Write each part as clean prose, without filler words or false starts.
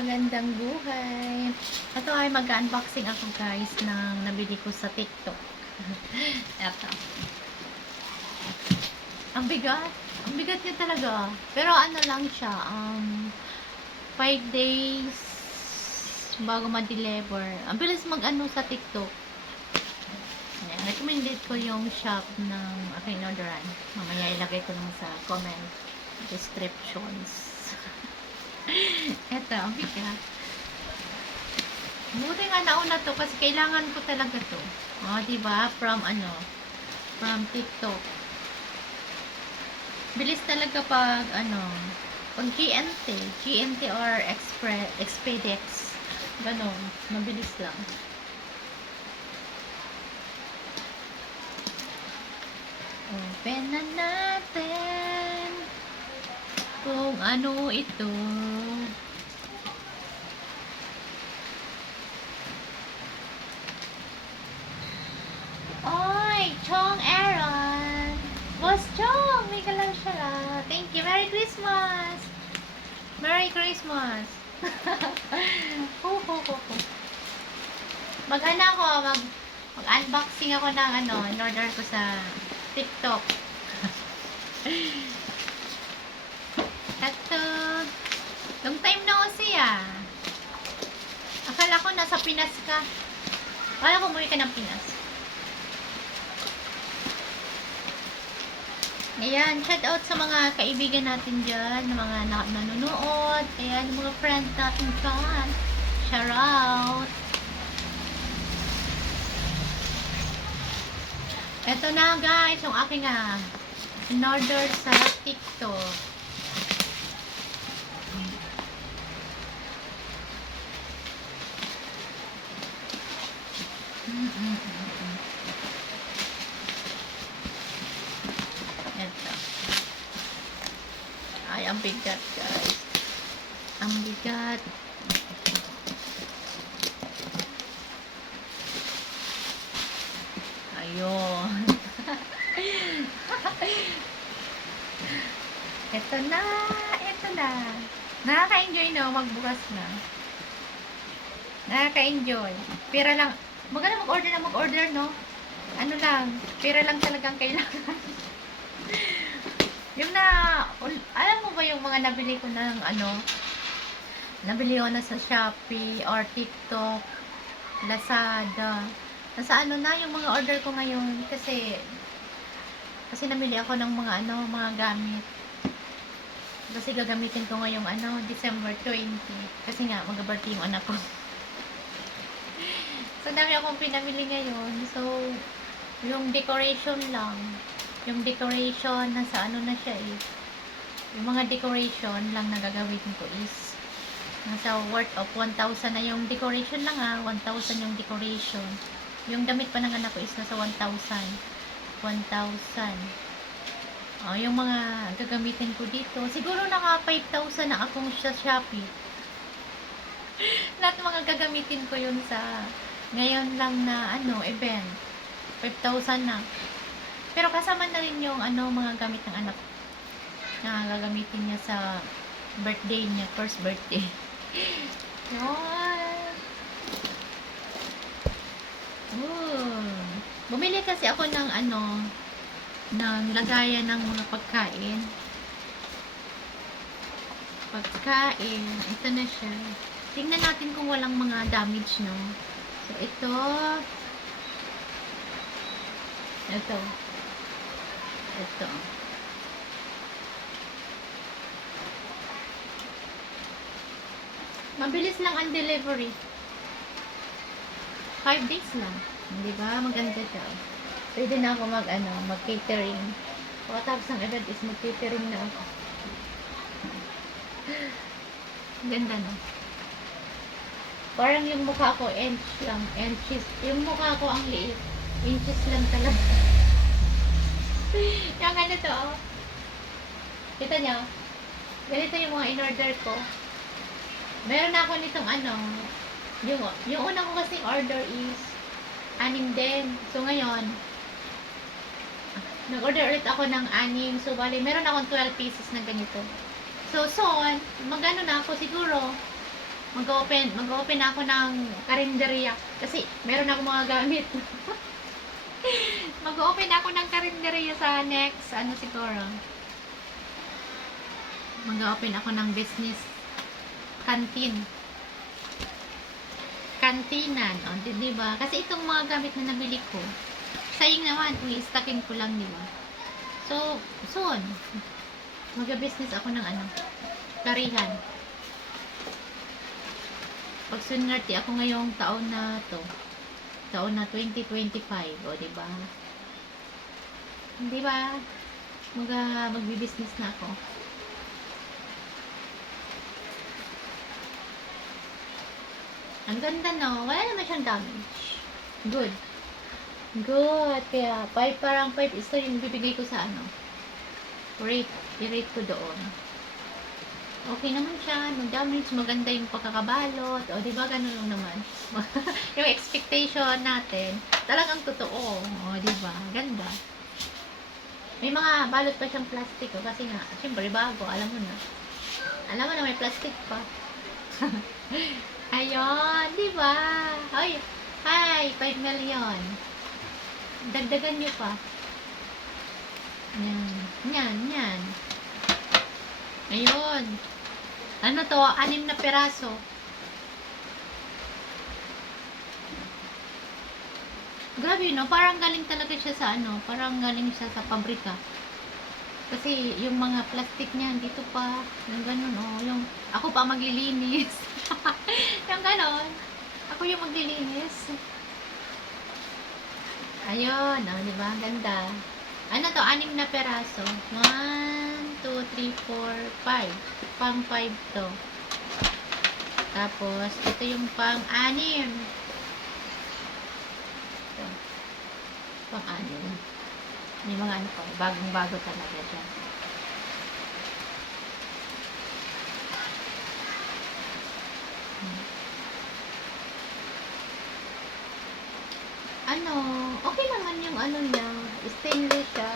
magandang buhay. Ito ay mag-unboxing ako guys ng nabili ko sa TikTok. Ito. Ang bigat. Ang bigat niya talaga. Pero ano lang siya, 5 days bago ma-deliver. Ang bilis mag-ano sa TikTok. Ayan, recommended ko yung shop ng aking orderan. Mamaya ilagay ko lang sa comment descriptions. Eto, ang bigat. Buti nga nauna to kasi kailangan ko talaga to. Diba? From TikTok. Bilis talaga pag pag GMT or Expedex. Ganon, mabilis lang. Open na natin kung ano ito. Oy, Chong Aaron! Boss Chong! May lang siya. Thank you. Merry Christmas! Merry Christmas! Mag-unboxing ako ng in-order ko sa TikTok. Ito. Long time no see Akala ko nasa Pinas ka. Akala ko umuwi ka ng Pinas. Ayan, shout out sa mga kaibigan natin dyan, mga nanonood. Ayan, mga friends natin dyan. Shout out. Ito na guys, yung aking in-order sa TikTok. Ito. Ay, ang bigat guys. Ang bigat. Ayun. Ito na. Ito na. Nakaka-enjoy no, magbukas na. Nakaka-enjoy. Pera lang. Maganda mag-order no? Ano lang, pera lang talagang kailangan. Yung alam mo ba yung mga nabili ko ng nabili ko na sa Shopee or TikTok, Lazada. Nasa yung mga order ko ngayon kasi namili ako ng mga gamit. Kasi gagamitin ko ngayong December 20. Kasi nga mag-birthday yung anak ko. So dami akong pinamili ngayon. So yung decoration lang. Yung decoration nasa na siya yung mga decoration lang na gagawin ko is nasa worth of 1,000 na yung decoration lang 1,000 yung decoration. Yung damit pa ng anak ko is nasa 1,000. 1,000. Yung mga gagamitin ko dito. Siguro naka 5,000 na akong sa Shopee. Lahat mga gagamitin ko yun sa ngayon lang na event. 5,000 na. Pero kasama na rin yung mga gamit ng anak na gagamitin niya sa birthday niya, first birthday. Yun. Bumili kasi ako ng ng lagayan ng mga pagkain. Ito na siya. Tingnan natin kung walang mga damage, no? So, ito. Mabilis lang ang delivery. 5 days lang. Di ba? Maganda siya. Pwede na ako mag-catering. Pagkatapos ng event is mag-catering na ako. Ganda, no? Parang yung mukha ko, inches. Yung mukha ko ang liit. Inches lang talaga. Yung ganito, kita nyo? Ganito yung mga in-order ko. Meron ako nitong yung una ko kasing order is 6 din. So, ngayon, nag-order ulit ako ng 6. So, bali, meron akong 12 pieces na ganito. So, magano na ako siguro Mag-open ako ng karinderya. Kasi, meron ako mga gamit. Mag-open ako ng karinderya sa next, ano siguro. Mag-open ako ng business. Canteen. Kantinan. O, diba? Kasi itong mga gamit na nabili ko, sayang naman, i-stockin ko lang, diba? So, soon, mag-business ako ng ano, karihan. Pag sunwerte ako ngayong taon na to, taon na 2025, o, diba? Diba? Magbi-business na ako. Ang ganda, no? Wala naman siyang damage. Good. Good. Kaya, 5, parang 5 is yung bibigay ko sa ano. I-rate ko doon. Okay naman siya. No damage. Maganda yung pagkakabalot. O, diba? Ganun lang naman. Yung expectation natin, talagang totoo. O, diba? Ganda. May mga balot pa siyang plastic. O, kasi nga, syempre, bago. Alam mo na may plastic pa. Ayun, di ba? Ay, hi, 5 million. Dagdagan nyo pa. Yan. Ayun. Ano to? 6 na peraso. Grabe, no? Parang galing talaga siya sa ano. Parang galing siya sa pabrika. Kasi yung mga plastic niya, dito pa. Yung ganun, oh. Yung, ako pa maglilinis. Yung ganon. Ako yung maglilinis. Ayun, oh, diba? Ang ganda. Ano to? 6 na peraso. 1, 2, 3, 4, 5. Pang 5 to. Tapos, ito yung pang 6. Ito. Pang 6. May mga ano pa. Bagong-bago talaga dyan. Ano, okay naman yung ano niya, stainless siya,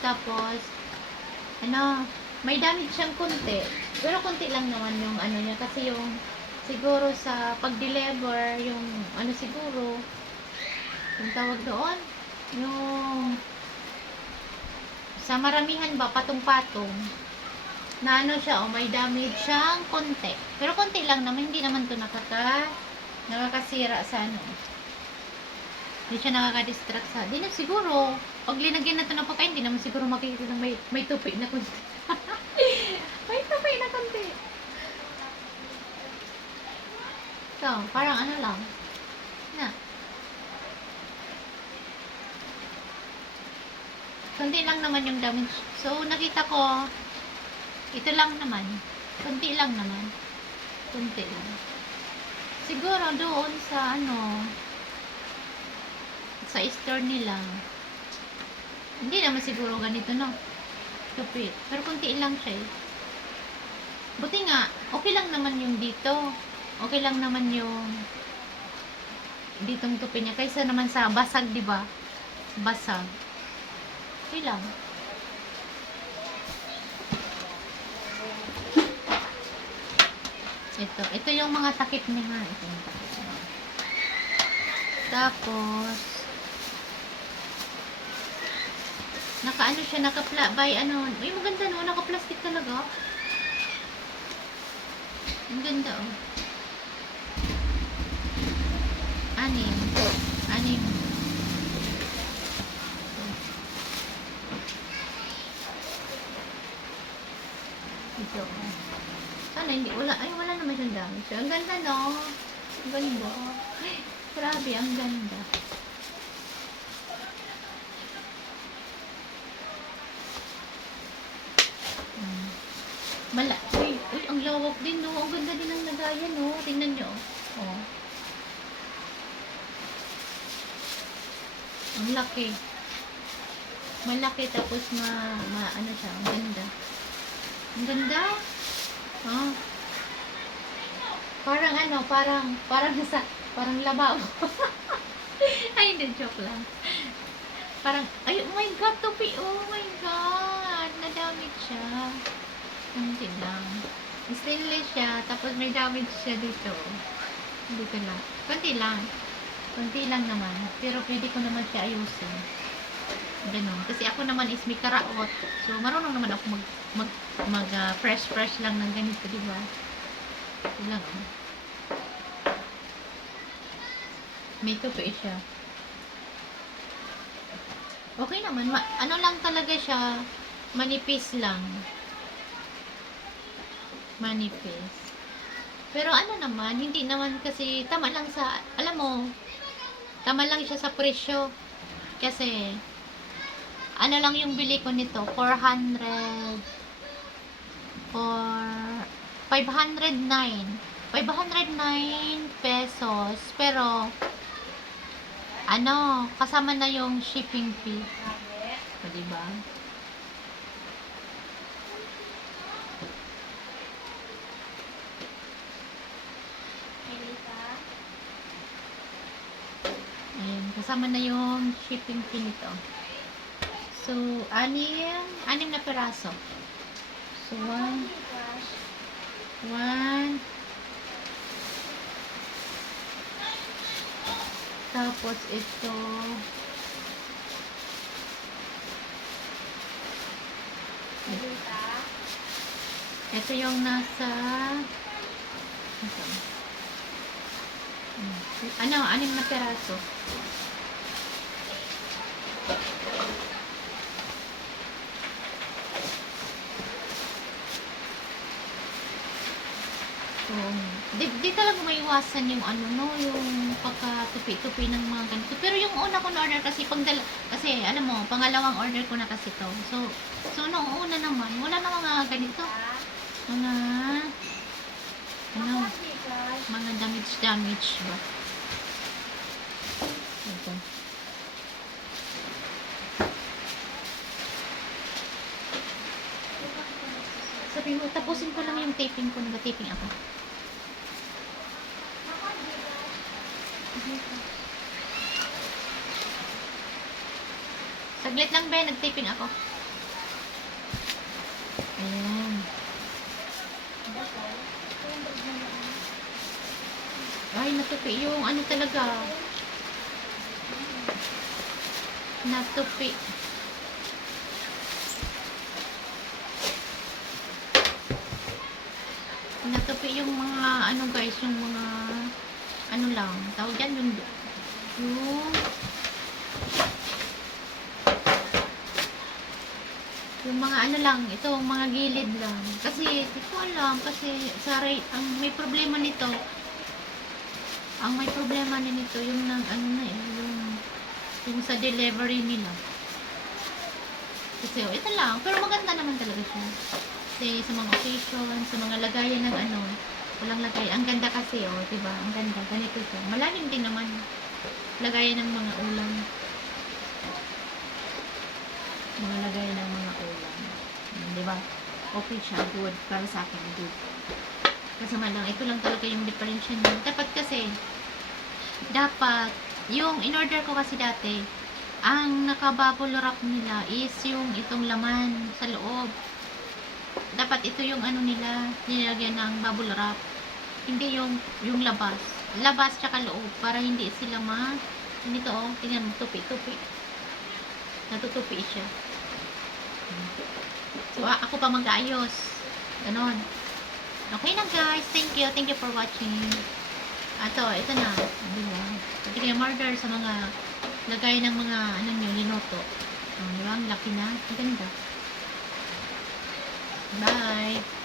tapos, ano, may damage siyang konti, pero konti lang naman yung ano niya, kasi yung, siguro sa pag-deliver, yung, ano siguro, yung tawag doon, yung, sa maramihan ba, patong-patong, na ano siya, may damage siyang konti, pero konti lang naman, hindi naman to nakakasira sa ano, hindi siya nakaka-distract sa, di na siguro, pag linagyan na ito ng pagkain, hindi naman siguro makikita ng may tupi na konti. May tupi na konti. So, parang ano lang. Na. Konti lang naman yung damage. So, nakita ko, ito lang naman. Konti lang naman. Konti lang. Siguro doon sa ano, sa store nila, hindi naman siguro ganito, no? Tupi. Pero konti lang siya eh. Buti nga, okay lang naman yung dito. Okay lang naman yung ditong tupi niya. Kaysa naman sa basag, di ba? Basag. Okay lang. Ito yung mga takip niya nga. Ito yung takip niya. Tapos, naka-ano siya, naka-by ano, ay maganda no, naka-plastic talaga. Ang ganda oh. 6. Ito oh. Sana hindi, wala naman siyang damage. Ang ganda no. Ang ganda. Ay, grabe, ang ganda. Uy, ang lawak din, no? Ang ganda din ng lagayan, no? Tingnan nyo. Oh. Ang laki. Malaki, tapos ano siya, ang ganda. Ang ganda. Oh. Parang ano, parang labaw. Ay, hindi, joke lang. Parang, ay, oh my God, tupi, oh my God. Nadamit siya. Hindi lang. Stainless siya, tapos may damage siya dito. Dito lang. Konti lang. Konti lang naman. Pero pwede ko naman siya ayusin. Ganun. Kasi ako naman is may karaot. So, marunong naman ako fresh lang ng ganito, di ba? Ito lang, oh. May tupi siya. Okay naman. Ano lang talaga siya, manipis lang. Manipis. Pero ano naman, hindi naman kasi, tama lang sa, alam mo, tama lang siya sa presyo. Kasi, ano lang yung bili ko nito, 400 or 509. 509 pesos. Pero, ano, kasama na yung shipping fee. O, diba? Ayan, kasama na yung shipping fee nito. So, anim na peraso. So, one. Tapos, ito. Ito yung nasa, anim na peraso. So, di talaga maiwasan yung yung pagka-tupi-tupi ng mga ganito. Pero yung una ko na order kasi kasi alam mo, pangalawang order ko na kasi to. So nung una naman, wala na mga ganito. Mga damage ba? Ito. Sabi mo, tapusin ko lang yung taping ko. Nag-taping ako. Saglit lang, Ben. Nag-taping ako. Ayan. Ay, natupi yung talaga. Natupi. Natupi yung mga guys, yung mga lang, tawag yan yung mga lang, ito mga gilid lang. Kasi hindi ko alam kasi ang may problema nito. Ang may problema nito yung yung sa delivery nila. Kasi ito lang, pero maganda naman talaga siya. Kasi sa mga occasion, sa mga lagayan ng walang lagay. Ang ganda kasi, diba? Ang ganda. Ganito siya. Malalim din naman. Lagayan ng mga ulam. Mga lagayan ng mga ulam. Diba? Okay siya. Good. Para sa akin, good. Kasama lang, ito lang talaga yung differential niya. Dapat, yung in-order ko kasi dati, ang naka-bubble wrap nila is yung itong laman sa loob. Dapat ito yung nila, nilagyan ng bubble wrap. Hindi yung labas. Labas tsaka loob para hindi sila ganito tingnan mo, tupi-tupi. Natutupi siya. So, ako pa mag-aayos. Ganon. Okay na guys. Thank you for watching. Ito na. Diba? Pwede kayo order sa mga lagay ng mga nyo, linoto. Diba? Ang laki na. Ang ganda. Bye.